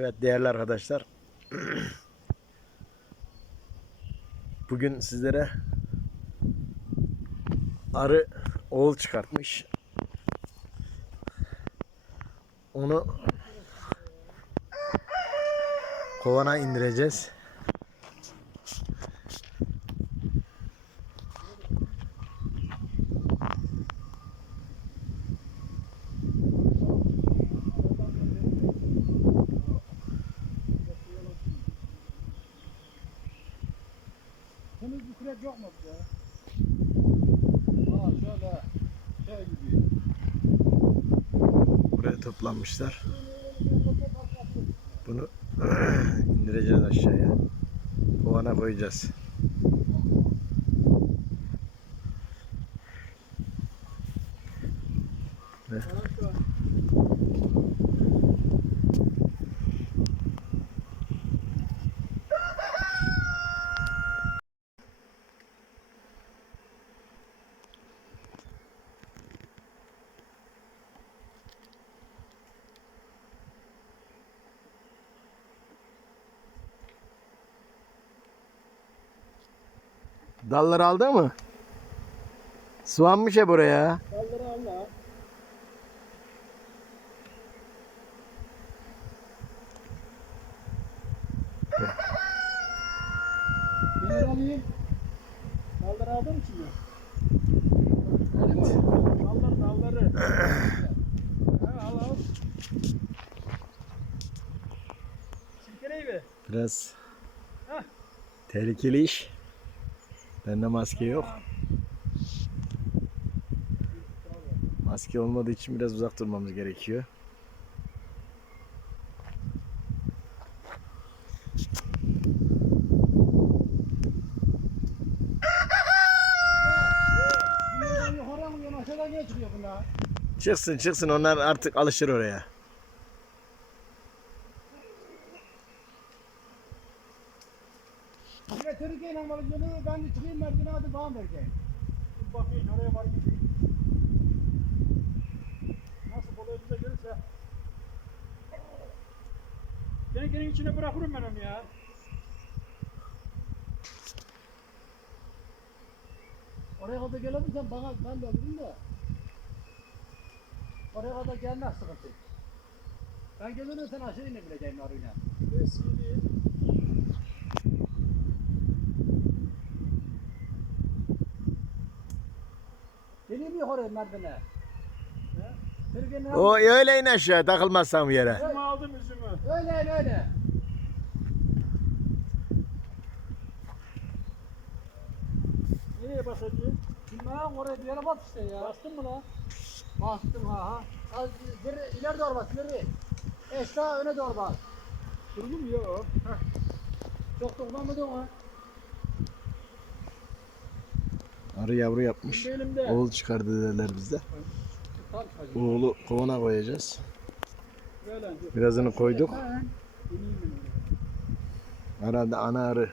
Evet değerli arkadaşlar. Bugün sizlere arı oğul çıkartmış. Onu kovana indireceğiz. Süreç yok mu ya? Aa şöyle şey gibi. Buraya toplanmışlar. Bunu indireceğiz aşağıya. Kovana koyacağız. Dalları aldı mı? Suvanmış ya buraya. Dalları alayım. Dalları aldın mı şimdi? Dalları dalları. ha, al al. Silkeleyi mi? Biraz Hah. tehlikeli iş. Bende maske yok. Maske olmadığı için biraz uzak durmamız gerekiyor. Çıksın çıksın onlar artık alışır oraya. Türkiye'yle malı geliyor ben de çıkayım merdivene hadi bana vereceğim. Bir bakayım oraya var gideyim. Nasıl oluyor bize gelirse. Tenkenin içine bırakırım ben onu ya. Oraya kadar gelebilirsen bana ben de alırım da. Oraya kadar gelmez sıkıntı. Ben gelirse sen aşağı inebileceğim arıyla. Vesile. Geliyor merdivene? Türkiye'nin O öyle in aşağı takılmazsan bir yere. Üzümü aldım üzümü. Öyle öyle öyle. Nereye basacağım? Bilmem oraya bir yere bas işte ya. Bastın mı lan? Bastım ha ha. Az geri, ileri doğru bas ileri. Eşya öne doğru bas. Durdu mu? Yok. Çok dokunmadın ha. Arı yavru yapmış. Oğul çıkardı dediler bizde. Oğlu kovana koyacağız. Birazını koyduk. Herhalde ana arı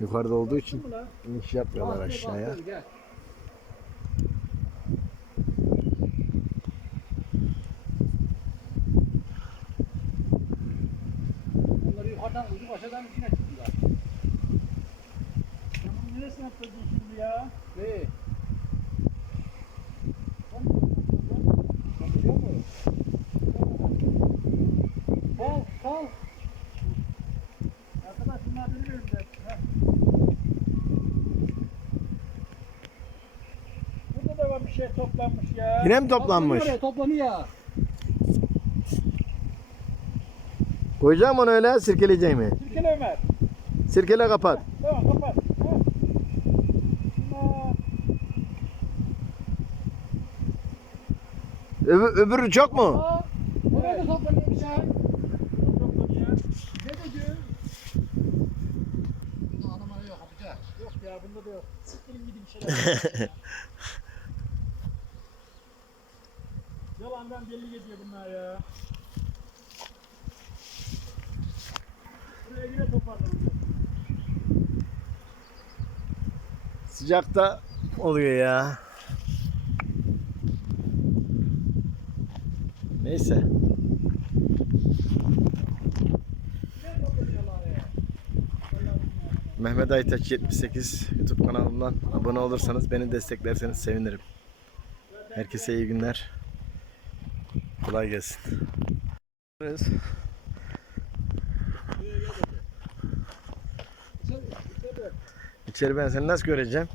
yukarıda olduğu için iniş yapmıyorlar aşağıya. Bunları yukarıdan uyduk aşağıdan içine çıktılar. Sen bunu neresine yaptırdın şimdi Kal, kal. Arkadaş bunlar benim elimde. Heh. Burada da var bir şey toplanmış ya. Yine mi toplanmış? Toplanıyor, toplanıyor. Koyacağım onu öyle sirkeleyeceğim mi? Türkiye Ömer. Sirkele kapat. Tamam kapat. Ha. Tamam. Öbür, öbürü çok mu? Aa, Nerede toplanıyor bir şey? Toplanıyor. Ne dedi? Bunda anam yok yapacak. Yok ya bunda da yok. Siktirin gidin bir şeyler. Yalandan belli ediyor bunlar ya. Buraya yine toparlanacak. Sıcakta oluyor ya. Neyse. Mehmet Aytaç 78 YouTube kanalımdan abone olursanız beni desteklerseniz sevinirim. Herkese iyi günler. Kolay gelsin. İçeri ben seni nasıl göreceğim?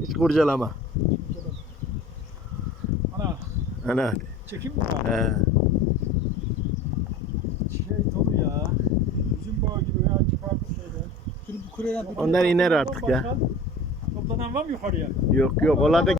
Hiç kurcalama. Ana Ana hadi. çekim mi var? He. Şey dolu ya. Üzüm bağı gibi ya çıkarttı şeyden. Şimdi bu kureden Onlar iner artık ya. Toplanan var mı yukarıya? Yok yok onlar da